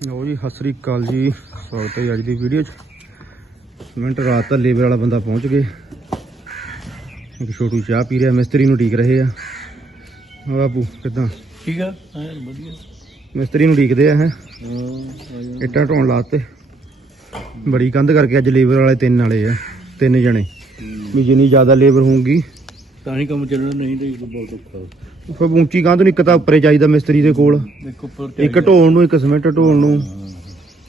ਲਓ ਜੀ ਸਤਿ ਸ੍ਰੀ ਅਕਾਲ ਜੀ। ਸਵਾਗਤ ਹੈ ਅੱਜ ਦੀ ਵੀਡੀਓ 'ਚ। ਮਿੰਟ ਰਾਤ ਤਾਂ ਲੇਬਰ ਵਾਲਾ ਬੰਦਾ ਪਹੁੰਚ ਗਏ। ਇੱਕ ਛੋਟੂ ਚਾਹ ਪੀ ਰਿਹਾ ਮਿਸਤਰੀ ਨੂੰ ਢੀਕ ਰਹੇ ਆ। ਆ ਬਾਪੂ ਕਿਦਾਂ? ਠੀਕ ਆ ਹਾਂ ਵਧੀਆ। ਮਿਸਤਰੀ ਨੂੰ ਢੀਕਦੇ ਆ ਹੈ? ਹਾਂ ਇੱਟਾਂ ਢੋਣ ਲਾਤੇ। ਬੜੀ ਕੰਧ ਕਰਕੇ ਅੱਜ ਲੇਬਰ ਵਾਲੇ ਤਿੰਨ ਵਾਲੇ ਆ ਤਿੰਨ ਜਣੇ। ਵੀ ਜਿੰਨੀ ਜ਼ਿਆਦਾ ਲੇਬਰ ਹੋਊਗੀ। ਤਾਂ ਹੀ ਕੰਮ ਚੱਲਣਾ ਨਹੀਂ ਤੇ ਬਹੁਤ ਔਖਾ ਫਿਰ ਉੱਚੀ ਕੰਧ ਨੂੰ ਇੱਕ ਤਾਂ ਉੱਪਰੇ ਚਾਹੀਦਾ ਮਿਸਤਰੀ ਦੇ ਕੋਲ। ਇੱਕ ਉੱਪਰ ਇੱਕ ਢੋਣ ਨੂੰ ਇੱਕ ਸਿਮੈਂਟ ਢੋਣ ਨੂੰ।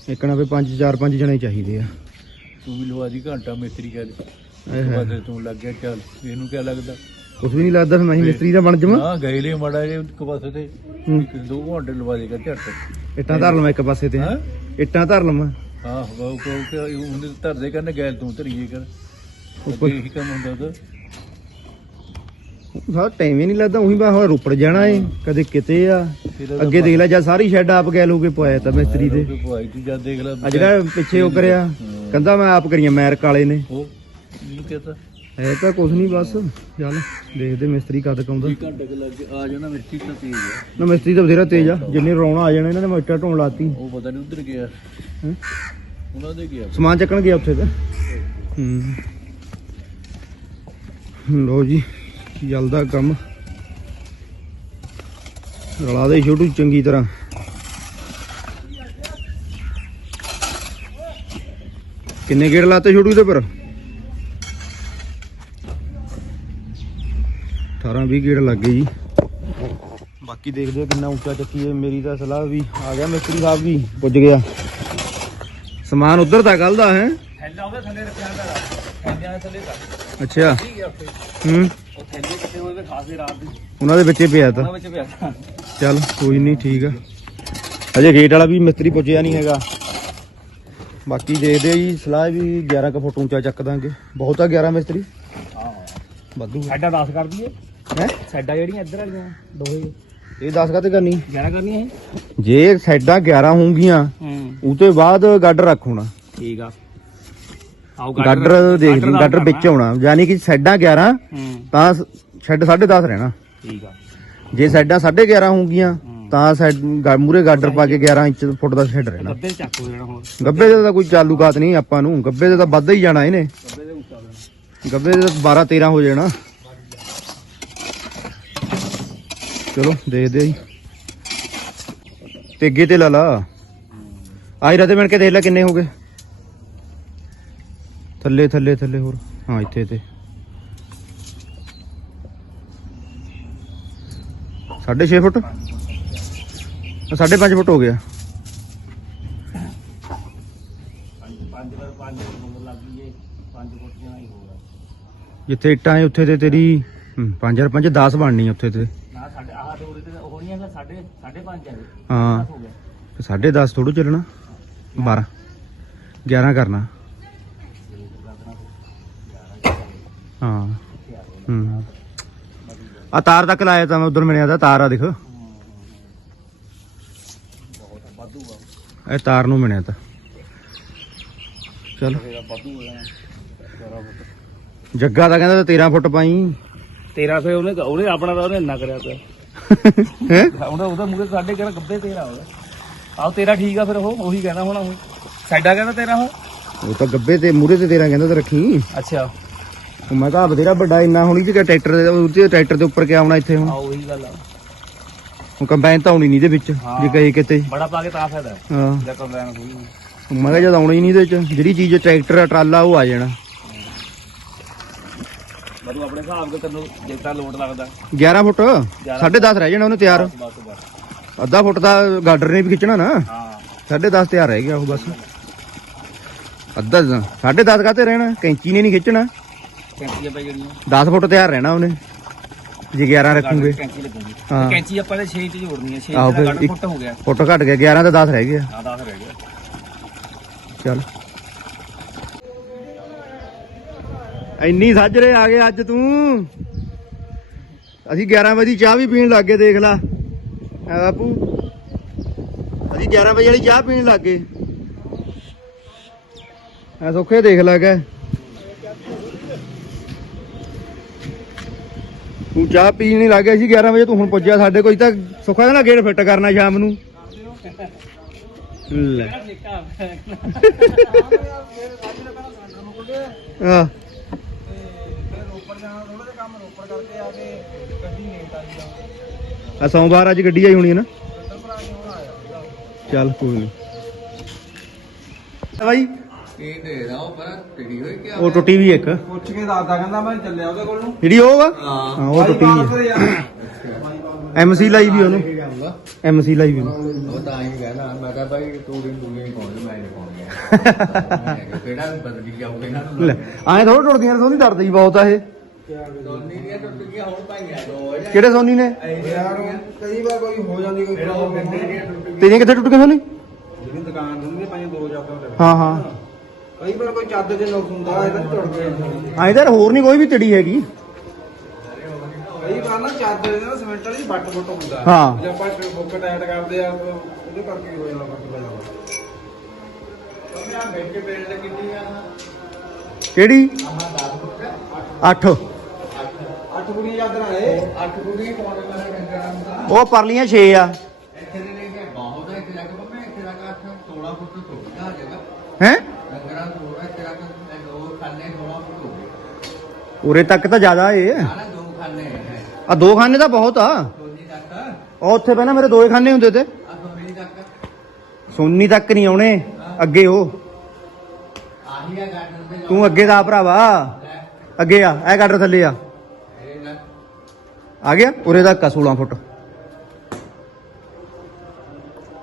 ਇੱਕ ਨਾ ਫੇ ਪੰਜ ਚਾਰ ਪੰਜ ਜਣੇ ਚਾਹੀਦੇ ਆ। ਤੂੰ ਵੀ ਲਵਾ ਦੀ ਘੰਟਾ ਮਿਸਤਰੀ ਕਹਿ ਦੇ। ਹੈ। ਤੂੰ ਲੱਗ ਗਿਆ ਚੱਲ। ਇਹਨੂੰ ਕੀ ਲੱਗਦਾ? ਕੁਝ ਵੀ ਨਹੀਂ ਲੱਗਦਾ ਫਿਰ ਮੈਂ ਹੀ ਮਿਸਤਰੀ ਦਾ ਬਣ ਜਾਵਾਂ। ਹਾਂ ਗਏ ਲਈ ਮਾੜਾ ਜੇ ਇੱਕ ਪਾਸੇ ਤੇ। ਹੂੰ। ਇੱਕ ਦੋ ਘੰਟੇ ਲਵਾ ਦੇਗਾ ਝੱਟ। ਇੱਟਾਂ ਧਰ ਲਵਾਂ ਇੱਕ ਪਾਸੇ ਤੇ। ਹਾਂ? ਇੱਟਾਂ ਧਰ ਲਵਾਂ। ਹਾਂ ਉਹ ਕੋ ਕਿ ਉਹਨੇ ਧਰਦੇ ਕਹਿੰਦੇ ਗੈਲ ਤੂੰ ਧਰੀਏ ਕਰ। ਉੱਪਰ ਇਹੀ ਕੰਮ ਹੁੰਦਾ ਉਹਦਾ ਸਾਰਾ ਟਾਈਮ ਹੀ ਨਹੀਂ ਲੱਗਦਾ ਉਹੀ ਬਾ ਹੁਣ ਰੁਪੜ ਜਾਣਾ ਏ ਕਦੇ ਕਿਤੇ ਆ। ਅੱਗੇ ਦੇਖ ਲੈ ਜਦ ਸਾਰੀ ਸ਼ੈੱਡ ਆਪ ਗੈਲ ਹੋ ਕੇ ਪਵਾਇਆ ਤਾਂ ਮਿਸਤਰੀ ਦੇ। ਕੋਈ ਪੁਆਈ ਤੂੰ ਜਦ ਦੇਖ ਲੈ। ਆ ਜਿਹੜਾ ਪਿੱਛੇ ਉਹ ਕਰਿਆ ਕਹਿੰਦਾ ਮੈਂ ਆਪ ਕਰੀਆਂ ਮੈਰਕ ਵਾਲੇ ਨੇ। ਉਹ ਇਹਨੂੰ ਕਹਤਾ। ਹੈ ਤਾਂ ਕੁਝ ਨਹੀਂ ਬਸ ਚੱਲ ਦੇਖਦੇ ਮਿਸਤਰੀ ਕਦ ਕਾਉਂਦਾ ਵੀ ਘੰਟੇ ਕੁ ਲੱਗ ਆ ਜਾਣਾ ਮਿੱਟੀ ਤਾਂ ਤੇਜ਼ ਆ। ਨਾ ਮਿਸਤਰੀ ਤਾਂ ਬਥੇਰਾ ਤੇਜ਼ ਆ ਜਿੰਨੇ ਰੌਣਾ ਆ ਜਾਣਾ ਇਹਨਾਂ ਨੇ ਮੈਂ ਇੱਟਾਂ ਢੋਣ ਲਾਤੀ। ਉਹ ਪਤਾ ਨਹੀਂ ਉਧਰ ਗਿਆ। ਹੈਂ। ਉਹਨਾਂ ਦੇ ਗਿਆ। ਸਮਾਨ ਚੱਕਣ ਗਿਆ ਉੱਥੇ ਤੇ। ਹੂੰ। ਲੋ ਜੀ। ਜਲਦਾ ਕੰਮ? ਰਲਾ ਦੇ ਛੋਟੂ ਚੰਗੀ ਤਰ੍ਹਾਂ। ਕਿੰਨੇ ਗੇੜ ਲਾਤੇ ਛੋਟੂ ਦੇ ਪਰ? 18 20 ਗੇੜ ਲੱਗ ਗਏ ਜੀ। ਬਾਕੀ ਦੇਖਦੇ ਆ ਕਿੰਨਾ ਉੱਚਾ ਚੱਕੀਏ। ਮੇਰੀ ਤਾਂ ਸਲਾਹ ਵੀ ਆ ਗਿਆ ਮਿਸਤਰੀ ਸਾਹਿਬ ਵੀ ਪੁੱਜ ਗਿਆ। ਸਮਾਨ ਉਧਰ ਦਾ ਕੱਲ ਦਾ ਹੈ। ਥੈਲਾ ਉਹਦੇ ਥੱਲੇ ਰੱਖਿਆ ਹੁੰਦਾ। ਥੈਲਿਆਂ ਦੇ ਥੱਲੇ ਤਾਂ। ਅੱਛਾ। ਹੈ। ਹੂੰ ਰਾਤ ਦੀ। ਉਹਨਾਂ ਦੇ ਵਿੱਚੇ ਪਿਆ ਤਾਂ। ਉਹਨਾਂ ਵਿੱਚ ਪਿਆ ਚੱਲ ਕੋਈ ਨਹੀਂ ਠੀਕ ਆ। ਅਜੇ ਗੇਟ ਵਾਲਾ ਵੀ ਮਿਸਤਰੀ ਪੁੱਜਿਆ ਨਹੀਂ ਹੈਗਾ। ਬਾਕੀ ਦੇਖਦੇ ਆ ਜੀ ਸਲਾਹ ਵੀ 11 ਕੁ ਫੁੱਟ ਉੱਚਾ ਚੱਕ ਦਾਂਗੇ। ਬਹੁਤ ਆ 11 ਮਿਸਤਰੀ। ਹਾਂ। ਵਾਧੂ ਸਾਡਾ 10 ਕਰ ਦਈਏ। ਹੈ? ਸਾਡਾ ਜਿਹੜੀਆਂ ਇੱਧਰ ਵਾਲੀਆਂ ਦੋਹੇ। ਇਹ 10 ਕਾਤੇ ਕਰਨੀ? 11 ਕਰਨੀਆਂ ਇਹ? ਜੇ ਸਾਈਡਾਂ 11 ਹੋਣਗੀਆਂ ਹੂੰ। ਉਹ ਤੋਂ ਬਾਅਦ ਗਾਡਰ ਰੱਖ ਹੋਣਾ। ਠੀਕ ਆ। ਆਓ ਗਾਡਰ ਦੇਖ ਲਈ ਗਾਡਰ ਵਿੱਚ ਆਉਣਾ ਯਾਨੀ ਕਿ ਸਾਈਡਾਂ 11 ਹੂੰ। ਤਾਂ ਸ਼ੈੱਡ 10.5 ਰਹਿਣਾ। ਠੀਕ ਆ। ਜੇ ਸਾਈਡਾਂ 11.5 ਹੋਣਗੀਆਂ ਤਾਂ ਸਾਈਡ ਮੂਰੇ ਗਾਡਰ ਪਾ ਕੇ 11 ਇੰਚ ਫੁੱਟ ਦਾ ਸ਼ੈੱਡ ਰਹਿਣਾ। ਗੱਬੇ ਚੱਕ ਹੋ ਜਾਣਾ ਹੁਣ। ਗੱਬੇ ਦਾ ਤਾਂ ਕੋਈ ਚਾਲੂਕਾਤ ਨਹੀਂ ਆਪਾਂ ਨੂੰ। ਗੱਬੇ ਦੇ ਤਾਂ ਵੱਧ ਹੀ ਜਾਣਾ ਇਹਨੇ। ਗੱਬੇ ਦੇ ਉੱਚਾ ਹੋਣਾ ਗੱਬੇ ਦੇ ਤਾਂ 12 13 ਹੋ ਜਾਣਾ। ਚਲੋ ਦੇਖਦੇ ਆ ਜੀ। ਤੇ ਅੱਗੇ ਤੇ ਲਾ ਲਾ। ਆਈ ਰਤੇ ਬਣ ਕੇ ਦੇਖ ਲੈ ਕਿੰਨੇ ਹੋ ਗਏ। ਥੱਲੇ ਥੱਲੇ ਥੱਲੇ ਹੋਰ। ਹਾਂ ਇੱਥੇ ਤੇ ਸਾਢੇ 6 ਫੁੱਟ? ਸਾਢੇ 5 ਫੁੱਟ ਹੋ ਗਿਆ। ਪੰਜ ਵਾਰ ਪੰਜ ਨੰਬਰ ਲੱਗ ਹੀ ਹੋਣਾ ਜਿੱਥੇ ਇੱਟਾਂ ਹੈ ਉੱਥੇ ਤੇ ਤੇਰੀ 5 5 10 ਬਣਨੀ ਉੱਥੇ ਤੇ। ਨਾ ਸਾਡੇ ਆਹ ਦੋ ਤੇ ਹੋਣੀਆਂ ਤਾਂ ਸਾਡੇ ਸਾਢੇ ਪੰਜ ਆ। ਹਾਂ। ਹੋ ਸਾਢੇ 10 ਥੋੜੂ ਚੱਲਣਾ? 12 11 ਕਰਨਾ। ਹਾਂ। ਹੂੰ। ਆ ਤਾਰ ਤੱਕ ਲਾਇਆ ਤਾਂ ਮੈਂ ਉਧਰ ਮਿਲਿਆ ਤਾਂ ਤਾਰ ਆ ਦੇਖ। ਇਹ ਤਾਰ ਨੂੰ ਮਿਲਿਆ ਤਾਂ। ਚਲ। ਤੇਰਾ ਵਾਧੂ ਹੋ ਜਾਣਾ 11 ਫੁੱਟ ਜੱਗਾ ਤਾਂ ਕਹਿੰਦਾ 13 ਫੁੱਟ ਪਾਈ। 13 ਫੇ ਉਹਨੇ ਉਹਨੇ ਆਪਣਾ ਤਾਂ ਉਹਨੇ ਇੰਨਾ ਕਰਿਆ ਪਿਆ ਹੈ? ਉਹਦਾ ਉਹਦਾ ਮੂਰੇ ਸਾਡੇ ਕਿਹੜਾ ਗੱਬੇ ਤੇਰਾ ਉਹਦਾ। ਆਹ ਤੇਰਾ ਠੀਕ ਆ ਫਿਰ ਉਹ ਉਹੀ ਕਹਿਣਾ ਹੁਣ। ਉਹ ਸਾਡਾ ਕਹਿੰਦਾ ਤੇਰਾ ਹੁਣ। ਉਹ ਤਾਂ ਗੱਬੇ ਤੇ ਮੂਰੇ ਤੇ 13 ਕਹਿੰਦਾ ਤਾਂ ਰੱਖੀ। ਅੱਛਾ। ਉਹ ਮੈਂ ਕਿਹਾ ਬਥੇਰਾ ਵੱਡਾ ਇੰਨਾ ਹੋਣੀ ਤੇ ਟਰੈਕਟਰ ਦੇ ਉੱਤੇ ਟਰੈਕਟਰ ਦੇ ਉੱਪਰ ਕਿਆ ਆਉਣਾ ਇੱਥੇ ਹੁਣ? ਆ ਉਹੀ ਗੱਲ ਆ। ਹੁਣ ਕੰਬਾਈਨ ਤਾਂ ਆਉਣੀ ਨਹੀਂ ਇਹਦੇ ਵਿੱਚ ਜੇ ਕਹੇ ਕਿਤੇ। ਬੜਾ ਪਾ ਕੇ ਤਾਂ ਫਾਇਦਾ। ਹੈ। ਹਾਂ ਜਾਂ ਕੰਬਾਈਨ ਕੋਈ ਮੈਂ ਕਿਹਾ ਜਦ ਆਉਣਾ ਹੀ ਨਹੀਂ ਇਹਦੇ ਚ ਜਿਹੜੀ ਚੀਜ਼ ਟਰੈਕਟਰ ਆ ਟਰਾਲਾ ਉਹ ਆ ਜਾਣਾ। ਮਤਲਬ ਆਪਣੇ ਹਿਸਾਬ ਦੇ ਤੈਨੂੰ ਜਿੱਦਾਂ ਲੋਡ ਲੱਗਦਾ। 11 ਫੁੱਟ? 10.5 ਰਹਿ ਜਾਣਾ ਉਹਨੇ ਤਿਆਰ। ਬਸ ਬਸ ਅੱਧਾ ਫੁੱਟ ਦਾ ਗਾਡਰ ਨੇ ਵੀ ਖਿੱਚਣਾ ਨਾ। ਹਾਂ। 10.5 ਤਿਆਰ ਰਹਿ ਗਿਆ ਉਹ ਬਸ। ਅੱਧਾ 10.5 ਕਾਤੇ ਰਹਿਣਾ? ਕੈਂਚੀ ਨੇ ਨਹੀਂ ਖਿੱਚਣਾ। ਕੈਂਚੀਆਂ ਪੈ ਜਿਹੜੀਆਂ। 10 ਫੁੱਟ ਤਿਆਰ ਰਹਿਣਾ ਉਹਨੇ। ਜੇ 11 ਰੱਖੂਗੇ। ਕੈਂਚੀ ਲੱਗੂਗੀ। ਹਾਂ। ਕੈਂਚੀ ਆਪਾਂ ਨੇ 6 ਚ ਜੋੜਨੀ ਹੈ 6 ਆਹੋ ਦਾ ਫਿਰ ਇੱਕ- ਫੁੱਟ ਹੋ ਗਿਆ। ਫੁੱਟ ਘਟ ਗਿਆ 11 ਤੇ 10 ਰਹਿ ਗਿਆ ਹਾਂ 10 ਰਹਿ ਗਿਆ ਚੱਲ। ਇੰਨੀ ਸਾਜਰੇ ਆ ਗਏ ਅੱਜ ਤੂੰ। ਅਸੀਂ 11 ਵਜੇ ਦੀ ਚਾਹ ਵੀ ਪੀਣ ਲੱਗ ਗਏ ਦੇਖ ਲਾ। ਐ ਬਾਪੂ? ਅਸੀਂ 11 ਵਜੇ ਵਾਲੀ ਚਾਹ ਪੀਣ ਲੱਗ ਗਏ। ਐ ਸੁੱਖੇ ਦੇਖ ਲਾ ਕੇ। ਤੂੰ ਚਾਹ ਪੀਣ ਨਹੀਂ ਲੱਗ ਗਿਆ ਸੀ 11 ਵਜੇ, ਤੂੰ ਹੁਣ ਪੁੱਜਿਆ ਸਾਡੇ ਕੋਲ ਤਾਂ ਸੁੱਖਾ ਕਹਿੰਦਾ ਗੇਟ ਫਿੱਟ ਕਰਨਾ ਸ਼ਾਮ ਨੂੰ। ਲੈ। ਕਿਹੜਾ ਆ ਸੋਮਵਾਰ ਅੱਜ ਗੱਡੀ ਆਈ ਹੋਣੀ ਹੈ ਨਾ? ਚੱਲ ਕੋਈ ਨਹੀਂ। ਬਾਈ। ਇਹ ਦੇ ਉਹ ਪਰ? ਟਿੜੀ ਹੋਈ ਕਿ ਉਹ ਟੁੱਟੀ ਵੀ ਇੱਕ। ਪੁੱਛ ਕੇ ਦੱਸਦਾ ਕਹਿੰਦਾ ਮੈਂ ਚੱਲਿਆ ਉਹਦੇ ਕੋਲ ਨੂੰ। ਜਿਹੜੀ ਉਹ ਵਾ ਹਾਂ ਉਹ ਟੁੱਟੀ ਵੀ ਐਮਸੀ ਲਾਈ ਵੀ ਉਹਨੂੰ। ਐਮਸੀ ਲਾਈ ਵੀ ਉਹਨੂੰ। ਉਹ ਤਾਂ ਹੀ ਕਹਿਣਾ ਮੈਂ ਕਿਹਾ ਭਾਈ ਤੂੰ ਵੀ ਤੂੰ ਨਹੀਂ ਮੈਂ ਨਹੀਂ ਪਾਉਣੀ ਕਿਹੜਾ ਬਦਲੀ ਜਾਊਗਾ ਇਹਨਾਂ ਨੂੰ ਲੈ ਐਂ ਥੋੜਾ ਟੁੱਟਦੀਆਂ ਸੋਨੀ ਡਰਦੀ ਬਹੁਤ ਆ ਇਹ। ਦੋਨੀ ਦੀਆਂ ਟੁੱਟ ਗਈਆਂ ਦੋ ਜਾਂ ਕਿਹੜੇ ਸੋਨੀ ਨੇ? ਯਾਰ ਕਈ ਵਾਰ ਕੋਈ ਹੋ ਜਾਂਦੀ ਕੋਈ ਤੇਰੀਆਂ ਕਿੱਥੇ ਟੁੱਟ ਗਈਆਂ ਸੋਨੀ? ਜਿਹੜੀ ਦੁਕਾਨ ਹੁੰਦੀ ਪਾਈਆਂ ਦੋ ਜਾਪਾਂ ਹਾਂ ਹਾਂ। ਕਈ ਵਾਰ ਕੋਈ ਚੱਦ ਦੇ ਨੁਕਸ ਹੁੰਦਾ ਇਹਦਾ ਟੁੱਟ ਗਿਆ ਐਂ ਤਾਂ ਹੋਰ ਨਹੀਂ ਕੋਈ ਵੀ ਤੜੀ ਹੈਗੀ। ਕਈ ਵਾਰ ਨਾ ਚੱਦ ਦੇ ਨਾ ਸਿਮੈਂਟ ਵਾਲੀ ਬੱਟ ਬੁੱਟ ਹੁੰਦਾ। ਹਾਂ। ਜੇ ਆਪਾਂ ਫੋਕ ਟਾਈਟ ਕਰਦੇ ਆ ਤਾਂ ਉਹਦੇ ਕਰਕੇ ਹੋ ਜਾਂਦਾ ਬੱਟ ਜਾਂਦਾ ਉਹਨੇ ਆ ਬੈਠ ਕੇ ਪੇੜ ਤੇ ਕਿੰਨੀ ਆ? ਕਿਹੜੀ? ਆਹ 10 ਫੁੱਟ 8 ਅੱਠ। ਕੁੜੀਆਂ ਚਾਦਰਾਂ ਇਹ। 8 ਫੁੱਟ ਹੀ ਪਾਉਣੇ ਵਾਲਾ ਡੰਗਰਾਂ ਦਾ ਉਹ ਪਰਲੀਆਂ 6 ਆ। ਇੱਥੇ ਦੇ ਲੈ ਕੇ ਬਹੁਤ ਹੈ ਇੱਥੇ ਜਾ ਕੇ। ਮੈਂ ਇੱਥੇ ਜਾ ਕੇ 8 16 ਫੁੱਟ ਤੋਂ ਥੋੜਾ ਜਗ੍ਹਾ। ਹੈ ਡੰਗਰਾਂ ਤੋਂ ਥੋੜਾ ਇੱਥੇ ਜਾ ਕੇ ਦੋ ਖਾਨੇ 16 ਫੁੱਟ ਹੋ ਗਏ ਉਰੇ ਤੱਕ ਤਾਂ ਜ਼ਿਆਦਾ ਏ ਦੋ ਖਾਨੇ ਹੈ ਆ ਦੋ ਖਾਨੇ ਤਾਂ ਬਹੁਤ ਆ। ਸੋਨੀ ਤੱਕ? ਉਹ ਉੱਥੇ ਪਹਿਲਾਂ ਮੇਰੇ ਦੋਏ ਖਾਨੇ ਹੁੰਦੇ ਤੇ। ਆ ਸੋਨੀ ਤੱਕ? ਸੋਨੀ ਤੱਕ ਨਹੀਂ ਆਉਣੇ। ਅੱਗੇ ਉਹ ਆਹੀ ਆ ਗਾਰਡਨ ਦੇ ਤੂੰ ਅੱਗੇ ਦਾ ਭਰਾਵਾ। ਅੱਗੇ ਆ ਇਹ ਗਾਡਰ ਥੱਲੇ ਆ। ਆ ਗਿਆ ਉਰੇ ਤੱਕ ਆ 16 ਫੁੱਟ।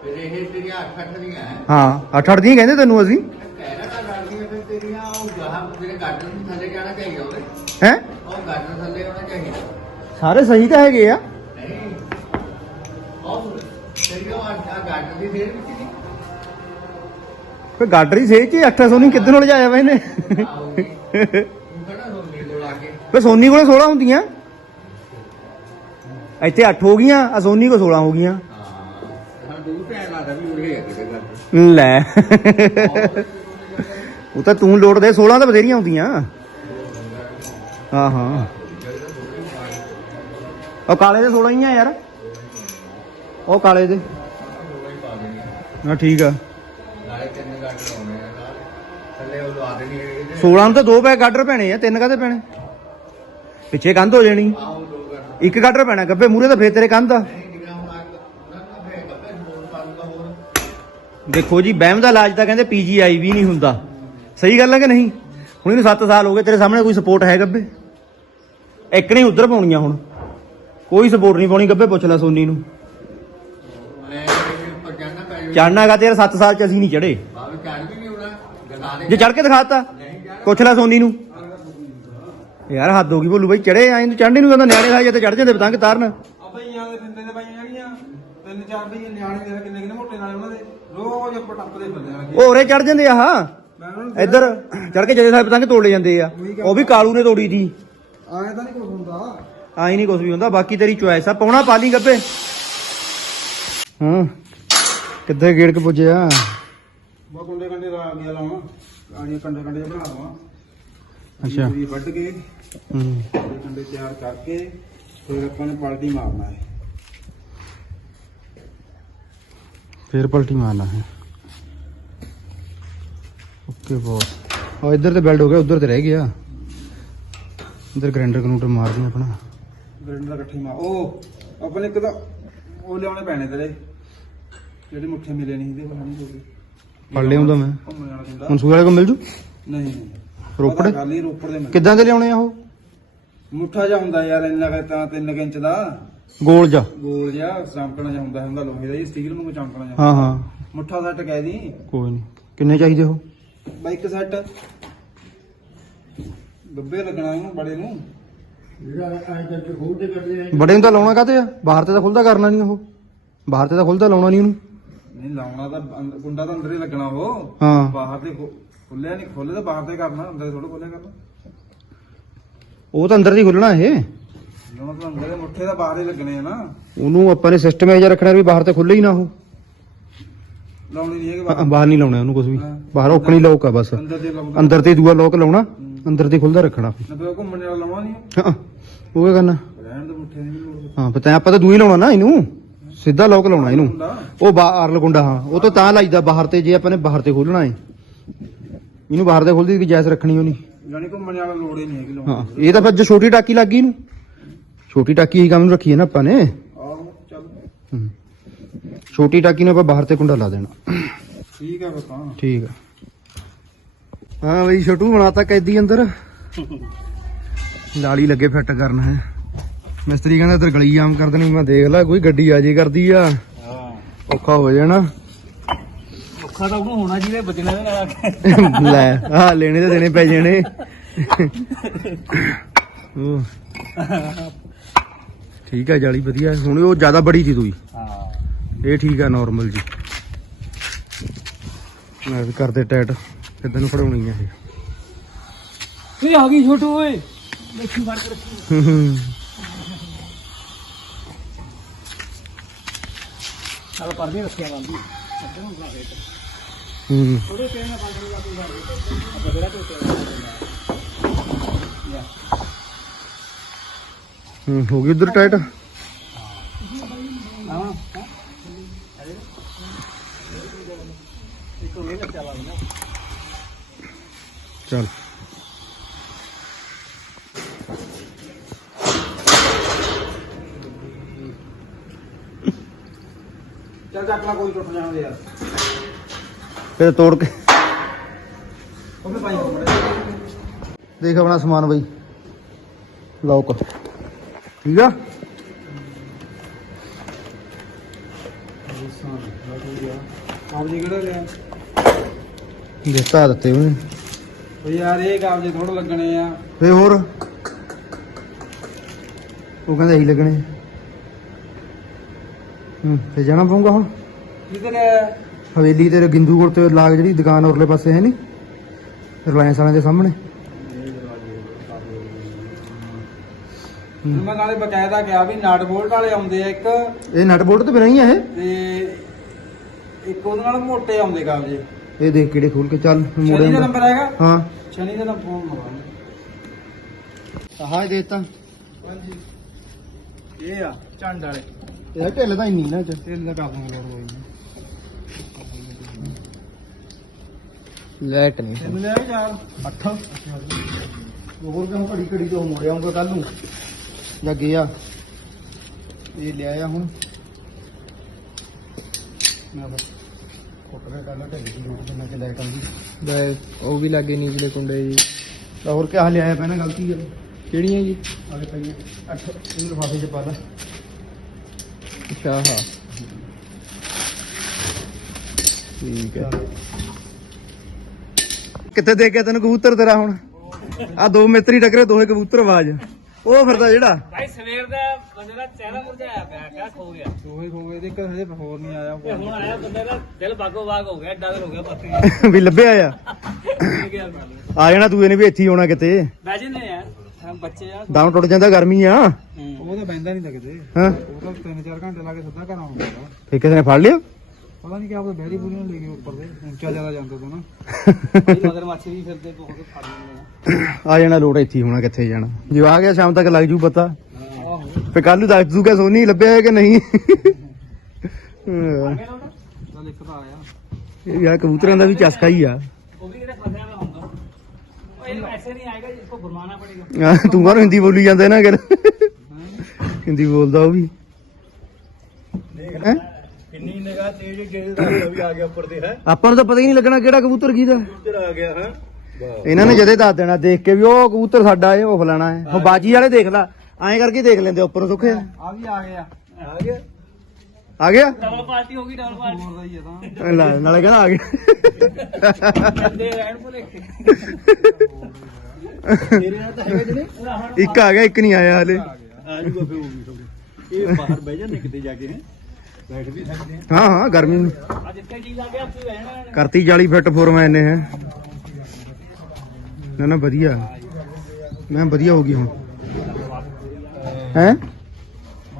ਫਿਰ ਇਹ ਤੇਰੀਆਂ ਅੱਠ ਅੱਠ ਦੀਆਂ ਹੈ। ਹਾਂ ਅੱਠ ਅੱਠ ਦੀਆਂ ਕਹਿੰਦੇ ਤੈਨੂੰ ਅਸੀਂ ਕਹਿਣਾ ਤਾਂ ਲੜਦੀਆਂ ਫਿਰ ਤੇਰੀਆਂ ਉਹ ਗਾਹਾਂ ਜਿਹੜੇ ਗਾਰਡਨ ਦੇ ਥੱਲੇ ਜਾਣਾ ਚਾਹੀਦਾ ਉਹਦੇ ਹੈ? ਉਹ ਗਾਰਡਨ ਥੱਲੇ ਹੋਣਾ ਚਾਹੀਦਾ। ਸਾਰੇ ਸਹੀ ਤਾਂ ਹੈਗੇ ਆ। ਨਹੀਂ ਉਹ ਤੇਰੀਆਂ ਆ ਗਾਰਡਨ ਦੀ ਫੇਰ ਵਿੱਚ ਨਹੀਂ। ਫੇ ਗਾਡਰ ਹੀ ਸਹੀ ਚ 800 ਨਹੀਂ ਕਿੱਧਰ ਨੂੰ ਲਿਜਾਇਆ ਵਾ ਇਹਨੇ? ਸੋਨੀ ਕੋਲ ਆ ਕੇ? ਫੇ ਸੋਨੀ ਕੋਲੇ 16 ਹੁੰਦੀਆਂ। ਇੱਥੇ 8 ਹੋ ਗਈਆਂ ਆ ਸੋਨੀ ਕੋ 16 ਹੋ ਗਈਆਂ। ਲੈ। ਉਹ ਤਾਂ ਤੂੰ ਲੋਟ ਦੇ 16 ਤਾਂ ਬਥੇਰੀਆਂ ਹੁੰਦੀਆਂ। ਹਾਂ ਹਾਂ ਉਹ ਕਾਲੇ ਦੇ 16 ਹੀ ਆ ਯਾਰ। ਉਹ ਕਾਲੇ ਦੇ। ਹਾਂ, ਠੀਕ ਆ। ਨਾਲੇ ਤਿੰਨ ਗਾਰਡਨ ਆਉਣੇ ਆ ਥੱਲੇ ਉਹ ਲਵਾ ਦੇਣੀ ਇਹਦੇ 16 ਨੂੰ ਤਾਂ ਦੋ ਪੈ ਗਾਡਰ ਪੈਣੇ ਆ, ਤਿੰਨ ਕਾਹਦੇ ਪੈਣੇ? ਪਿੱਛੇ ਕੰਧ ਹੋ ਜਾਣੀ। ਆਓ ਇੱਕ ਗਾਡਰ ਪੈਣਾ, ਗੱਬੇ ਮੂਰੇ ਤਾਂ ਫੇਰ ਤੇਰੇ ਕੰਧ ਆ। ਦੇਖੋ ਜੀ ਬਹਿਮ ਦਾ ਇਲਾਜ ਤਾਂ ਕਹਿੰਦੇ ਪੀਜੀਆਈ ਵੀ ਨਹੀਂ ਹੁੰਦਾ। ਸਹੀ ਗੱਲ ਹੈ ਕਿ ਨਹੀਂ? ਹੁਣ ਇਹਨੂੰ 7 ਸਾਲ ਹੋ ਗਏ ਤੇਰੇ ਸਾਹਮਣੇ ਕੋਈ ਸਪੋਰਟ ਹੈ ਗੱਬੇ? ਇੱਕ ਨਹੀਂ ਉਧਰ ਪਾਉਣੀਆਂ ਹੁਣ। ਕੋਈ ਸਪੋਰਟ ਨਹੀਂ ਪਾਉਣੀ ਗੱਬੇ ਪੁੱਛ ਲੈ ਸੋਨੀ ਨੂੰ। ਚੜਨਾਗਾ ਤੇਰਾ 7 ਸਾਲ ਚ ਅਸੀਂ ਨਹੀਂ ਚੜੇ ਦੇ ਜੇ ਚੜ ਕੇ ਦਿਖਾਤਾ ਪੁੱਛ ਲੈ ਸੋਨੀ ਨੂੰ। ਯਾਰ ਹੱਦ ਹੋ ਗਈ ਭੋਲੂ ਬਾਈ ਚੜੇ ਆਏ ਨੂੰ ਚੜਨੇ ਨੂੰ ਕਹਿੰਦਾ ਨਿਆਣੇ ਸਾਜੇ ਤੇ ਚੜ ਜਾਂਦੇ ਪਤੰਗ ਤਾਰਨ। ਆ ਭਈਆਂ ਦੇ ਫਿੰਦੇ ਦੇ ਪਾਈਆਂ ਹੈਗੀਆਂ ਤਿੰਨ ਚਾਰ ਭਈਏ ਨਿਆਣੇ ਦੇ ਕਿੰਨੇ ਕਿੰਨੇ ਮੋਟੇ ਨਾਲੇ ਉਹਨਾਂ ਦੇ ਰੋਜ਼ ਫਿਰਦੇ ਆ। ਉਹ ਉਰੇ ਚੜ ਜਾਂਦੇ ਆ ਹਾਂ ਮੈਂ ਉਹਨਾਂ ਨੂੰ ਇੱਧਰ ਚੜ ਕੇ ਜਦੇ ਸਾਹਿਬ ਪਤੰਗ ਤੋੜ ਲੈ ਜਾਂਦੇ ਆ। ਉਹ ਵੀ ਕਾਲੂ ਨੇ ਤੋੜੀ ਸੀ। ਆਏ ਤਾਂ ਨਹੀਂ ਕੁਝ ਹੁੰਦਾ। ਆਈ ਨਹੀਂ ਕੁਝ ਵੀ ਹੁੰਦਾ ਬਾਕੀ ਤੇਰੀ ਚੁਆਇਸ ਆ। ਪਾਉਣਾ ਪਾ ਲਈ ਗੱਬੇ। ਹਾਂ। ਕਿੱਥੇ ਗੇੜ ਕੇ ਪੁੱਜਿਆ? ਬਾ ਕੁੰਡੇ ਕੰਡੇ ਲਾ ਗਿਆ ਲਾਉਣਾ ਆਣੀਆਂ ਕੰਡੇ ਕੰਡੇ ਬਣਾ ਲਵਾਂ। ਅੱਛਾ। ਵੀ ਵੱਢ ਕੇ ਹੂੰ। ਕੰਡੇ ਕੰਡੇ ਤਿਆਰ ਕਰਕੇ ਫਿਰ ਆਪਾਂ ਨੇ ਪਲਟੀ ਮਾਰਨਾ ਹੈ। ਫੇਰ ਪਲਟੀ ਮਾਰਨਾ ਹੈ। Okay boss. ਆ ਇੱਧਰ ਤੇ ਬਿਲਡ ਹੋ ਗਿਆ ਉਧਰ ਤੇ ਰਹਿ ਗਿਆ। ਇੱਧਰ ਗ੍ਰਾਈਂਡਰ ਕਨੂਟਰ ਮਾਰਦੀ ਆਪਣਾ। ਗ੍ਰੈਂਡਰ ਇਕੱਠੇ ਮਾਰ ਉਹ ਆਪਾਂ ਨੇ ਇੱਕ ਤਾਂ ਉਹ ਲਿਆਉਣੇ ਪੈਣੇ ਤੇਰੇ। ਜਿਹੜੇ ਮੁੱਠੇ ਮਿਲੇ ਨਹੀਂ ਇਹਦੇ ਕੋਲ ਨਹੀਂ ਹੋਗੇ ਫੜ ਲਿਆਉਂਦਾ ਮੈਂ। ਘੁੰਮਣ ਵਾਲਾ ਹੁੰਦਾ। ਮਨਸੂਰ ਵਾਲੇ ਕੋਲ ਮਿਲ ਜੂ? ਨਹੀਂ ਨਹੀਂ। ਰੋਪੜ? ਗੱਲ ਹੀ ਰੋਪੜ ਦੇ ਮਿਲ ਕਿੱਦਾਂ ਦੇ ਲਿਆਉਣੇ ਆ ਉਹ? ਮੁੱਠਾ ਜਿਹਾ ਹੁੰਦਾ ਯਾਰ ਇੰਨਾ ਕੁ ਤਾਂ 3 ਇੰਚ ਦਾ। ਗੋਲ ਜਾ ਗੋਲ ਜਿਹਾ ਚਮਕਣਾ ਜਿਹਾ ਹੁੰਦਾ ਹੁੰਦਾ ਲੋਹੇ ਦਾ ਹੀ ਸਟੀਲ ਨੂੰ ਚਮਕਣਾ ਜਿਹਾ। ਹਾਂ ਹਾਂ। ਮੁੱਠਾ ਸੈੱਟ ਕਹਿ ਦੀ। ਕੋਈ ਨਹੀਂ ਕਿੰਨੇ ਚਾਹੀਦੇ ਉਹ? Bike set. ਗੱਬੇ ਲੱਗਣਾ ਇਹਨੂੰ ਬੜੇ ਨੂੰ। ਬੜੇ ਨੂੰ ਤਾਂ ਲਾਉਣਾ ਕਾਤੇ ਆ? ਬਾਹਰ ਤੇ ਤਾਂ ਖੁੱਲਦਾ ਕਰਨਾ ਨਹੀਂ ਉਹ। ਬਾਹਰ ਤੇ ਤਾਂ ਖੁੱਲਦਾ ਲਾਉਣਾ ਨਹੀਂ ਉਹਨੂੰ। ਨਹੀਂ ਲਾਉਣਾ ਤਾਂ ਅੰਦ- ਕੁੰਡਾ ਤਾਂ ਅੰਦਰ ਹੀ ਲੱਗਣਾ ਉਹ। ਹਾਂ। ਬਾਹਰ ਤੇ ਖੁ- ਖੁੱਲਿਆ ਨਹੀਂ ਖੁੱਲੇ ਤਾਂ ਬਾਹਰ ਤੇ ਕਰਨਾ ਅੰਦਰ ਥੋੜਾ ਖੁੱਲਿਆ ਕਰਨਾ। ਉਹ ਤਾਂ ਅੰਦਰ ਦੀ ਖੁੱਲਣਾ ਇਹ। ਲਾਉਣਾ ਤਾਂ ਅੰਦਰ ਦੇ ਮੁੱਠੇ ਤਾਂ ਬਾਹਰ ਹੀ ਲੱਗਣੇ ਆ ਨਾ। ਉਹਨੂੰ ਆਪਾਂ ਨੇ ਸਿਸਟਮ ਇਹ ਜਿਹਾ ਰੱਖਣਾ ਵੀ ਬਾਹਰ ਤੇ ਖੁੱਲੇ ਹੀ ਨਾ ਉਹ। ਲਾਉਣੀ ਨਹੀਂ ਹੈਗੇ ਹਾਂ, ਬਾਹਰ। ਬਾਹਰ ਨਹੀਂ ਲਾਉਣਾ ਉਹਨੂੰ ਕੁਝ ਵੀ। ਹਾਂ। ਬਾਹਰ ਓਕਣੀ ਲੋਕ ਆ ਬਸ। ਅੰਦਰ ਦੇ ਲਾਉਂਦਾ ਅੰਦਰ ਤੇ ਦੂਆ ਲੋਕ ਲਾਉਣਾ ਅੰਦਰ ਤੇ ਖੁੱਲਦਾ ਰੱਖਣਾ। ਨਾ ਫਿਰ ਉਹ ਘੁੰਮਣ ਵਾਲਾ ਲਾਉਣਾ ਨਹੀਂ। ਹਾਂ ਉਹ ਕੀ ਕਰਨਾ? ਰਹਿਣ ਦੇ ਮੁੱਠੇ ਨਹੀਂ ਲੋੜ ਹਾਂ ਪਤਾ ਆਪਾਂ ਤਾਂ ਦੂਈ ਲਾਉਣਾ ਨਾ ਇਹਨੂੰ। ਸਿੱਧਾ ਲੋਕ ਲਾਉਣਾ ਇਹਨੂੰ। ਹੁੰਦਾ ਉਹ ਬਾਹਰ ਕੁੰਡਾ ਹਾਂ। ਉਹ ਤਾਂ ਤਾਂ ਲਾਈਦਾ ਬਾਹਰ ਤੇ ਜੇ ਆਪਾਂ ਨੇ ਬਾਹਰ ਤੇ ਖੋਲਣਾ ਏ। ਇਹਨੂੰ ਬਾਹਰ ਤੇ ਖੋਲਦੀ ਕਿ ਜੈਸ ਰੱਖਣੀ ਹੋਣੀ ਜਾਨੀ ਘੁੰਮਣ ਵਾਲਾ ਲੋੜ ਹੀ ਨਹੀਂ ਹੈਗੀ ਹਾਂ ਇਹ ਤਾਂ ਫਿਰ ਜੇ ਛੋਟੀ ਟਾਕੀ ਲੱਗੀ ਇਹਨੂੰ। ਛੋਟੀ ਟਾਕੀ ਹੀ ਕੰਮ ਨੂੰ ਰੱਖੀ ਹੈ ਨਾ ਆਪਾਂ ਨੇ। ਆਹੋ ਚੱਲ। ਹੂੰ। ਛੋਟੀ ਟਾਕੀ ਨੂੰ ਆਪਾਂ ਬਾਹਰ ਤੇ ਕੁੰਡਾ ਲਾ ਦੇਣਾ। ਠੀਕ ਆ ਬਤਾ ਠੀਕ ਆ। ਹਾਂ ਬਈ ਛੋਟੂ ਬਣਾਤਾ ਕੈਦੀ ਅੰਦਰ। ਲਾਲੀ ਲੱਗੇ ਫਿੱਟ ਕਰਨ ਹੈ। ਮਿਸਤਰੀ ਕਹਿੰਦਾ ਇੱਧਰ ਗਲੀ ਜਾਮ ਕਰ ਦੇਣੀ ਮੈਂ ਦੇਖ ਲੈ ਕੋਈ ਗੱਡੀ ਆ ਜੇ ਕਰਦੀ ਆ। ਹਾਂ। ਔਖਾ ਹੋ ਜਾਣਾ। ਔਖਾ ਤਾਂ ਉਹਨੂੰ ਹੋਣਾ ਜਿਹਦੇ ਬਚਣਾ ਦੇ ਨਾਲ। ਲੈ ਆ ਲੈਣੇ ਤੇ ਦੇਣੇ ਪੈ ਜਾਣੇ। ਠੀਕ ਆ ਜਾਲੀ ਵਧੀਆ। ਹੁਣ ਉਹ ਜ਼ਿਆਦਾ ਬੜੀ ਸੀ ਤੂੰ ਹਾਂ। ਇਹ ਠੀਕ ਆ ਨਾਰਮਲ ਜੀ। ਮੈਂ ਵੀ ਕਰਦੇ ਟਾਈਟ ਕਿਦਾਂ ਨੂੰ ਫੜਾਉਣੀ ਆ ਇਹ। ਇਹ ਆ ਗਈ ਛੋਟੂ ਓਏ। ਦੇਖੀ ਫੜ ਕੇ ਰੱਖੀ। ਨਾਲ ਰੱਖਿਆ ਬੰਦੀ ਅੱਧੇ ਨੂੰ ਬਣਾ ਬੰਦ ਹੂੰ। ਹੋ ਗਈ ਉਧਰ ਟਾਈਟ ਯਾਰ ਫਿਰ ਤੋੜ ਕੇ। ਪਾਈ ਦੇਖ ਆਪਣਾ ਸਮਾਨ ਬਈ। ਲੌਕ ਠੀਕ ਆ? ਆਪ ਜੀ ਕਿਹੜਾ ਲਿਆ? ਦਿੱਤਾ ਦਿੱਤੇ ਉਹਨੇ। ਉਹ ਯਾਰ ਇਹ ਕਾਬਜੇ ਥੋੜਾ ਲੱਗਣੇ ਆ। ਫੇ ਹੋਰ? ਉਹ ਕਹਿੰਦਾ ਇਹੀ ਲੱਗਣੇ। ਹੂੰ ਤੇ ਜਾਣਾ ਪਊਗਾ ਹੁਣ? ਹੈ ਹਵੇਲੀ ਤੇ ਗਿੰਦੂ ਕੋਲ ਤੇ ਲਾਗ ਜਿਹੜੀ ਦੁਕਾਨ ਉਰਲੇ ਪਾਸੇ ਹੈ ਨਹੀਂ ਰਿਲਾਇੰਸ ਵਾਲਿਆਂ ਦੇ ਸਾਹਮਣੇ। ਹੁਣ ਮੈਂ ਨਾਲੇ ਬਕਾਇਦਾ ਕਿਹਾ ਵੀ ਨਟ ਬੋਲਟ ਵਾਲੇ ਆਉਂਦੇ ਆ ਇੱਕ। ਇਹ ਨਟ ਬੋਲਟ ਤੇ ਹੀ ਆ ਇਹ? ਤੇ ਇੱਕ ਉਹਦੇ ਨਾਲ ਮੋਟੇ ਆਉਂਦੇ ਕਾਬਜੇ ਇਹ ਦੇਖ ਕਿਹੜੇ ਖੋਲ ਕੇ ਚੱਲ ਮੋੜੇ ਸ਼ਨੀ ਦਾ। ਨੰਬਰ ਹੈਗਾ? ਹਾਂ। ਸ਼ਨੀ ਦਾ ਨੰਬਰ ਫੋਨ ਇਹ ਦੇਤਾ ਹਾਂਜੀ। ਇਹ ਆ ਝੰਡ ਵਾਲੇ। ਇਹ ਢਿੱਲ ਤਾਂ ਇੰਨੀ ਨਾ ਚ। ਤੇਲ ਦਾ ਕਾਫੀ ਲੋੜ ਹੋਈ। ਲੈਟ ਨਹੀਂ। ਤੈਨੂੰ ਲੈ ਯਾਰ ਅੱਠ। ਹੋਰ ਕੰਮ ਘੜੀ ਘੜੀ ਤੋਂ ਮੋੜਿਆ ਆਉਂਗਾ ਕੱਲ ਨੂੰ? ਜਾਂ ਗਿਆ ਇਹ ਲਿਆਇਆ ਹੁਣ। ਮੈਂ ਬਸ ਦੀ ਚ ਲਾਈਟ ਆਉਂਦੀ ਉਹ ਵੀ ਲੱਗੇ ਨੀਚਲੇ ਕੁੰਡੇ ਜੀ। ਤਾਂ ਹੋਰ ਕਿਆ ਲਿਆਇਆ ਪੈਣਾ ਗਲਤੀ ਹੈ ਕਿਹੜੀਆਂ ਜੀ? ਆਲੇ ਪਈਏ ਅੱਠ ਇਹਨੂੰ ਲਿਫਾਫੇ ਚ ਪਾ ਲੈ। ਅੱਛਾ ਹਾਂ। ਠੀਕ ਹੈ। ਕਿੱਥੇ ਦੇ ਕੇ ਤੈਨੂੰ ਕਬੂਤਰ ਤੇਰਾ ਹੁਣ? ਆ ਦੋ ਮਿੱਤਰੀ ਟੱਕਰੇ ਦੋਹੇ ਕਬੂਤਰ ਆਵਾਜ਼। ਉਹ ਫਿਰਦਾ ਜਿਹੜਾ। ਭਾਈ ਸਵੇਰ ਦਾ ਬੰਦੇ ਦਾ ਚਿਹਰਾ ਮੁਰਝਾਇਆ ਪਿਆ ਕਿਆ ਖੋ ਗਿਆ। ਦੋਹੇ ਹੋ ਗਏ ਤੇ ਇੱਕ ਹਜੇ ਹੋਰ ਨਹੀਂ ਆਇਆ ਤੇ ਹੁਣ ਆਇਆ ਬੰਦੇ ਦਾ ਦਿਲ ਬਾਗੋ ਬਾਗ ਹੋ ਗਿਆ ਡਰ ਹੋ ਗਿਆ ਪੱਤੀ ਵੀ ਲੱਭਿਆ ਆ? ਗਿਆ ਆ ਜਾਣਾ ਤੂੰ ਇਹਨੇ ਵੀ ਇੱਥੇ ਹੀ ਆਉਣਾ ਕਿਤੇ। ਬਹਿ ਜੰਨੇ ਆ ਹਮ ਬੱਚੇ ਆ। ਦਮ ਟੁੱਟ ਜਾਂਦਾ ਗਰਮੀ ਆ। ਉਹ ਤਾਂ ਬੈਂਦਾ ਨਹੀਂ ਲੱਗਦੇ। ਹਾਂ। ਉਹ ਤਾਂ 3-4 ਘੰਟੇ ਲਾ ਕੇ ਸਿੱਧਾ ਘਰ ਆਉਂਦਾ। ਵਾ। ਫੇ ਕਿਸੇ ਨੇ ਫੜ ਲਿਆ? ਪਤਾ ਨਹੀਂ ਕਿ ਆਪਦਾ ਬੈਰੀ ਪੂਰੀ ਨੂੰ ਲੈ ਕੇ ਉੱਪਰ ਦੇ ਉੱਚਾ ਜ਼ਿਆਦਾ ਜਾਂਦਾ ਤੋਂ ਨਾ। ਮਗਰ ਮੱਛੀ ਵੀ ਫਿਰਦੇ ਬਹੁਤ ਫੜ ਲੈਂਦੇ ਆ। ਆ ਜਾਣਾ ਲੋੜ ਇੱਥੇ ਹੀ ਹੋਣਾ ਕਿੱਥੇ ਜਾਣਾ। ਜੇ ਆ ਗਿਆ ਸ਼ਾਮ ਤੱਕ ਲੱਗ ਜੂ ਪਤਾ। ਆਹੋ। ਫੇ ਕੱਲ ਨੂੰ ਦੱਸ ਦੂਗਾ ਸੋਨੀ ਲੱਭਿਆ ਹੈ ਕਿ ਨਹੀਂ? ਹਾਂ। ਚੱਲ ਇੱਕ ਤਾਂ ਆਇਆ ਇਹ ਯਾਰ ਕਬੂਤਰਾਂ ਦਾ ਵੀ ਚਸਕਾ ਹੀ ਆ। ਉਹ ਵੀ ਜਿਹੜੇ ਫਸਿਆ ਹੋਇਆ ਹੁੰਦਾ। ਉਹ ਇਹ ਐਸੇ ਨਹੀਂ ਆਏਗਾ ਜਿਸਕੋ ਗੁਰਮਾਨਾ ਪੜੇਗਾ ਆਹ, ਤੂੰ ਕਾਹਨੂੰ ਹਿੰਦੀ ਬੋਲੀ ਜਾਂਦਾ ਨਾ ਹਿੰਦੀ ਬੋਲਦਾ ਉਹ ਵੀ। ਹੈਂ? ਕਿੰਨੀ ਨਿਗਾਹ ਤੇਜ਼ ਜਿਹੜੇ ਦਾ ਵੀ ਆ ਗਿਆ ਉੱਪਰ ਤੇ ਹੈ? ਆਪਾਂ ਨੂੰ ਤਾਂ ਪਤਾ ਹੀ ਨਹੀਂ ਲੱਗਣਾ ਕਿਹੜਾ ਕਬੂਤਰ ਕਿਹਦਾ ਉੱਧਰ ਆ ਗਿਆ ਹੈ? ਇਹਨਾਂ ਨੇ ਜਦੇ ਦੱਸ ਦੇਣਾ ਦੇਖ ਕੇ ਵੀ ਉਹ ਕਬੂਤਰ ਸਾਡਾ ਏ ਉਹ ਫਲਾਣਾ ਹੈ। ਉਹ ਬਾਜੀ ਵਾਲੇ ਦੇਖ ਲਾ ਐਂ ਕਰਕੇ ਦੇਖ ਲੈਂਦੇ ਉੱਪਰੋਂ ਸੁੱਖੇ। ਆ ਵੀ ਆ ਗਿਆ ਆ। ਗਿਆ? ਆ ਗਿਆ? ਡਬਲ ਪਾਰਟੀ ਹੋ ਗਈ ਡਬਲ ਪਾਰਟੀ ਹੋਰ ਦਾ ਹੀ ਆ ਤਾਂ। ਲੈ, ਨਾਲੇ ਕਹਿੰਦਾ ਆ ਗਿਆ। ਜਾਂਦੇ ਰਹਿਣ ਭੁਲੇ ਤੇਰੇ ਨਾਲ ਤਾਂ ਹੈਗਾ ਜਿਹੜੇ ਇੱਕ ਆ ਗਿਆ ਇੱਕ ਨਹੀਂ ਆਇਆ ਹਲੇ। ਆ ਜੂਗਾ ਫੇ ਉਹ ਵੀ ਥੋੜੇ ਇਹ ਬਾਹਰ ਬਹਿ ਜਾਂਦੇ ਕਿਤੇ ਜਾ ਕੇ ਹੈ? ਬੈਠ ਵੀ ਸਕਦੇ ਆ ਹਾਂ ਹਾਂ ਗਰਮੀ ਨੂੰ। ਆ ਜਿੱਥੇ ਜੀ ਲੱਗ ਗਿਆ ਉੱਥੇ ਰਹਿਣਾ ਇਹਨੇ। ਕਰਤੀ 40 ਫਿੱਟ ਫੋਰਮੈਨ ਨੇ ਹੈ। ਨਾ ਨਾ ਵਧੀਆ। ਮੈਂ ਵਧੀਆ ਹੋ ਗਈ ਹੁਣ। ਹੈ? ਹਾਂ।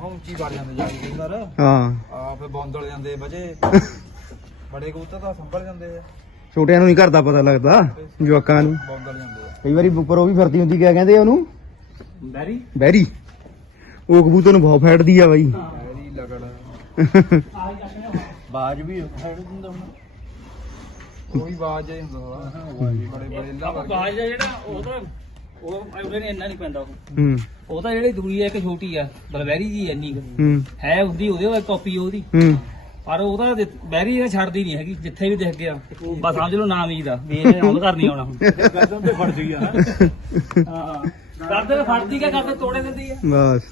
ਉੱਚੀ ਵੜ ਜਾਂਦੇ ਜਾ ਕੇ ਅੰਦਰ ਹਾਂ ਆ ਫੇ ਬੌਂਦਲ ਜਾਂਦੇ ਵਜੇ ਬੜੇ ਕਬੂਤਰ ਤਾਂ ਸੰਭਲ ਜਾਂਦੇ ਆ ਛੋਟਿਆਂ ਨੂੰ ਨਹੀਂ ਘਰ ਦਾ ਪਤਾ ਲੱਗਦਾ ਜਵਾਕਾਂ ਨੂੰ। ਬੌਂਦਲ ਜਾਂਦੇ ਆ ਕਈ ਵਾਰੀ ਉੱਪਰ ਉਹ ਵੀ ਫਿਰਦੀ ਹੁੰਦੀ ਕਿਆ ਕਹਿੰਦੇ ਆ ਉਹਨੂੰ? ਬੈਰੀ? ਬੈਰੀ। ਉਹ ਕਬੂਤਰ ਨੂੰ ਬਹੁਤ ਫੈਟਦੀ ਆ ਬਾਈ। ਬੈਰੀ ਲਗੜ। ਬਾਜ ਵੀ ਫੜ ਦਿੰਦਾ ਹੁਣ ਕੋਈ ਆਵਾਜ਼ ਹੀ ਹੁੰਦਾ ਵਾ। ਬੜੇ ਬੜੇ ਲਾ ਬਾਜ ਦਾ ਜਿਹੜਾ ਉਹ ਤਾਂ ਉਹ ਉਹਦੇ ਨੇ ਇੰਨਾ ਨਹੀਂ ਪੈਂਦਾ ਉਹ। ਹੂੰ। ਉਹ ਤਾਂ ਜਿਹੜੀ ਦੂਰੀ ਹੈ ਇੱਕ ਛੋਟੀ ਆ ਬਲਵੈਰੀ ਜੀ ਇੰਨੀ ਕੁ। ਹੂੰ। ਹੈ ਉਹਦੀ ਉਹਦੇ ਉਹ ਕਾਪੀ ਉਹਦੀ। ਹੂੰ। ਪਰ ਉਹਦਾ ਜਿ- ਬੈਰੀ ਇਹ ਛੱਡਦੀ ਨਹੀਂ ਹੈਗੀ ਜਿੱਥੇ ਵੀ ਦਿਖ ਗਿਆ। ਬਸ ਸਮਝ ਲਓ ਨਾਮ ਹੀ ਦਾ ਵੀ ਇਹਨੇ ਆਉਣ ਘਰ ਨਹੀਂ ਆਉਣਾ ਹੁਣ। ਗਰਦਨ ਤੇ ਫੜਦੀ ਆ ਹਾਂ। ਗਰਦਨ ਫੜਦੀ ਕਿ ਗਰਦਨ ਤੋੜੇ ਦਿੰਦੀ ਆ। ਬਸ।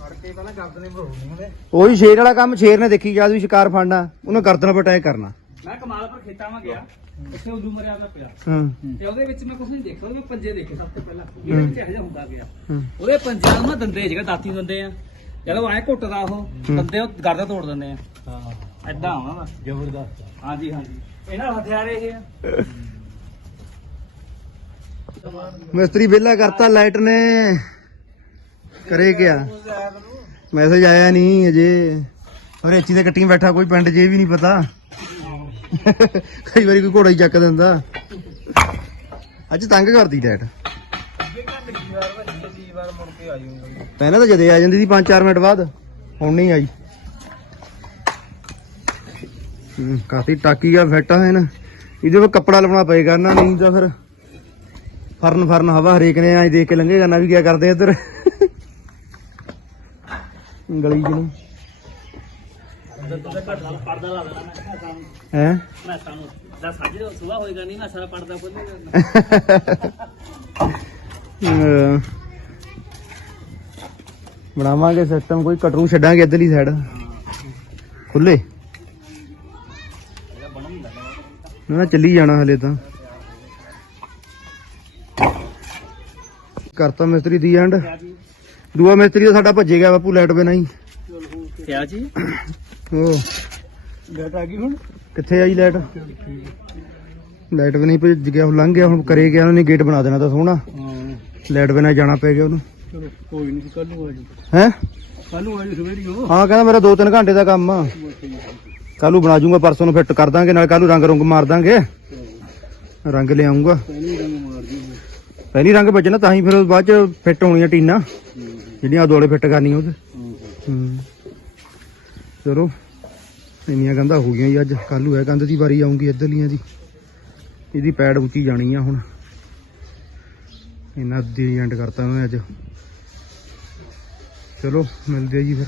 ਫੜ ਕੇ ਪਹਿਲਾਂ ਗਰਦਨੇ ਭਰੋਣੀ ਉਹਨੇ ਉਹੀ ਸ਼ੇਰ ਵਾਲਾ ਕੰਮ ਸ਼ੇਰ ਨੇ ਦੇਖੀ ਜਦ ਵੀ ਸ਼ਿਕਾਰ ਫੜਨਾ ਉਹਨੇ ਗਰਦਨ ਪਰ ਅਟੈਕ ਕਰਨਾ। ਮੈਂ ਕਮਾਲ ਪਰ ਖੇਤਾਂ ਮੈਂ ਗਿਆ ਉੱਥੇ ਉਲੂ ਮਰਿਆ ਦਾ ਪਿਆ। ਹਾਂ। ਤੇ ਉਹਦੇ ਵਿੱਚ ਮੈਂ ਕੁਝ ਨਹੀਂ ਦੇਖਿਆ ਉਹਦੇ ਮੈਂ ਪੰਜੇ ਦੇਖੇ ਸਭ ਤੋਂ ਪਹਿਲਾਂ। ਇਹਦੇ ਵਿੱਚ ਇਹੋ ਜਿਹਾ ਹੁੰਦਾ ਗਿਆ ਹਾਂ। ਉਹਦੇ ਪੰਜਾਂ ਨੂੰ ਨਾ ਦੰਦੇ ਜਿਹੜਾ ਦਾਤੀ ਦੰਦੇ ਆ। ਜਦੋਂ ਐ ਘੁੱਟਦਾ ਉਹ ਦੰਦੇ ਉਹ ਗਰਦਾ ਤੋੜ ਦਿੰਦੇ ਆ। ਹਾਂ। ਐਦਾਂ ਆਉਣਾ ਵਾ ਜ਼ਬਰਦਸਤ। ਹਾਂਜੀ ਹਾਂਜੀ। ਇਹਨਾਂ ਹਥਿਆਰ ਇਹ ਆ। ਮਿਸਤਰੀ ਵਿਹਲਾ ਕਰਤਾ, ਲਾਈਟ ਨੇ। ਕਰੇ ਕਿਆ? ਮੈਸੇਜ ਆਇਆ ਨਹੀਂ ਅਜੇ। ਔਰ ਇੱਚੀ ਤੇ ਕੱਟੀਆਂ ਬੈਠਾ, ਕੋਈ ਪਿੰਡ 'ਚ ਵੀ ਨਹੀਂ ਪਤਾ। ਕਈ ਵਾਰੀ ਕੋਈ ਘੋੜਾ ਹੀ ਚੱਕ ਦਿੰਦਾ। ਅੱਜ ਤੰਗ ਕਰਦੀ ਲਾਈਟ ਪਹਿਲਾਂ ਤਾਂ ਜਦੇ ਆ ਜਾਂਦੀ ਸੀ 5-4 ਮਿੰਟ ਬਾਅਦ, ਹੁਣ ਨਹੀਂ ਆਈ। ਕਾਫੀ ਟਾਕੀ ਆ, ਫਿੱਟ ਹੈ ਨਾ। ਇਹਦੇ ਵਿੱਚ ਕੱਪੜਾ ਲਾਉਣਾ ਪਏਗਾ ਨਾ ਨਹੀਂ ਤਾਂ ਫਿਰ। ਫਰਨ ਫਰਨ ਹਵਾ ਹਰੇਕ ਨੇ ਐਂ ਦੇਖ ਕੇ ਲੰਘੇਗਾ ਨਾ ਵੀ ਕੀ ਕਰਦੇ ਇੱਧਰ। ਗਲੀ ਚ ਨੂੰ। ਹੈ? ਬਣਾਵਾਂਗੇ ਸਿਸਟਮ ਕੋਈ ਕਟਰੂ ਛੱਡਾਂਗੇ ਇੱਧਰਲੀ ਸਾਈਡ ਖੁੱਲੇ ਨਾ ਨਾ, ਚੱਲੀ ਜਾਣਾ ਹਲੇ ਤਾਂ। ਕਰਤਾ ਮਿਸਤਰੀ ਦੀ ਐਂਡ ਦੂਆ ਮਿਸਤਰੀ ਤਾਂ ਸਾਡਾ ਭੱਜੇ ਗਿਆ ਬਾਪੂ ਲਾਈਟ ਬਿਨਾਂ ਹੀ। ਕਿਆ ਜੀ? ਉਹ ਗਟ ਆ ਗਈ ਹੁਣ? ਕਿੱਥੇ ਆਈ ਲਾਈਟ ਲਾਈਟ ਵੀ ਨਹੀਂ ਭੱਜ ਗਿਆ ਉਹ ਲੰਘ ਗਿਆ ਹੁਣ ਕਰੇ ਗਿਆ ਉਹਨੇ ਗੇਟ ਬਣਾ ਦੇਣਾ ਤਾਂ ਸੋਹਣਾ। ਹਾਂ। ਲਾਈਟ ਬਿਨਾਂ ਜਾਣਾ ਪੈ ਗਿਆ ਉਹਨੂੰ। ਚਲੋ ਕੋਈ ਨਹੀਂ ਕੱਲ ਨੂੰ ਆ ਜੀ ਹੈ? ਕੱਲ ਨੂੰ ਆ ਜੀ ਸਵੇਰੀ ਹੋ ਹਾਂ ਕਹਿੰਦਾ ਮੇਰਾ 2-3 ਘੰਟੇ ਦਾ ਕੰਮ ਆ। ਕੱਲ ਨੂੰ ਬਣਾ ਜੂੰਗਾ ਪਰਸੋਂ ਨੂੰ ਫਿੱਟ ਕਰ ਦਾਂਗੇ ਨਾਲ ਕੱਲ ਨੂੰ ਰੰਗ ਰੁੰਗ ਮਾਰ ਦਾਂਗੇ। ਰੰਗ ਲਿਆਉਂਗਾ। ਪਹਿਲੀ ਰੰਗ ਮਾਰ ਵੱਜਣਾ ਤਾਂ ਹੀ ਫਿਰ ਬਾਅਦ ਚ ਫਿੱਟ ਹੋਣੀਆਂ ਟੀਨਾ, ਜਿਹੜੀਆਂ ਦੋਲੇ ਫਿੱਟ ਕਰਨੀਆਂ ਉਹਦੇ। ਹੂੰ। ਚਲੋ, ਇੰਨੀਆਂ ਕੰਧਾਂ ਹੋ ਗਈਆਂ ਜੀ ਅੱਜ। ਕੱਲੂ ਨੂੰ ਹੈ ਕੰਧ ਦੀ ਵਾਰੀ ਆਉਂਗੀ ਇੱਧਰਲੀਆਂ ਦੀ। ਇਹਦੀ ਪੈੜ ਉੱਚੀ ਜਾਣੀ ਆ ਹੁਣ। ਇੰਨਾ ਦੀ ਐਂਡ ਕਰਤਾ ਮੈਂ ਅੱਜ। ਚਲੋ, ਮਿਲਦੇ ਆ ਜੀ ਫਿਰ।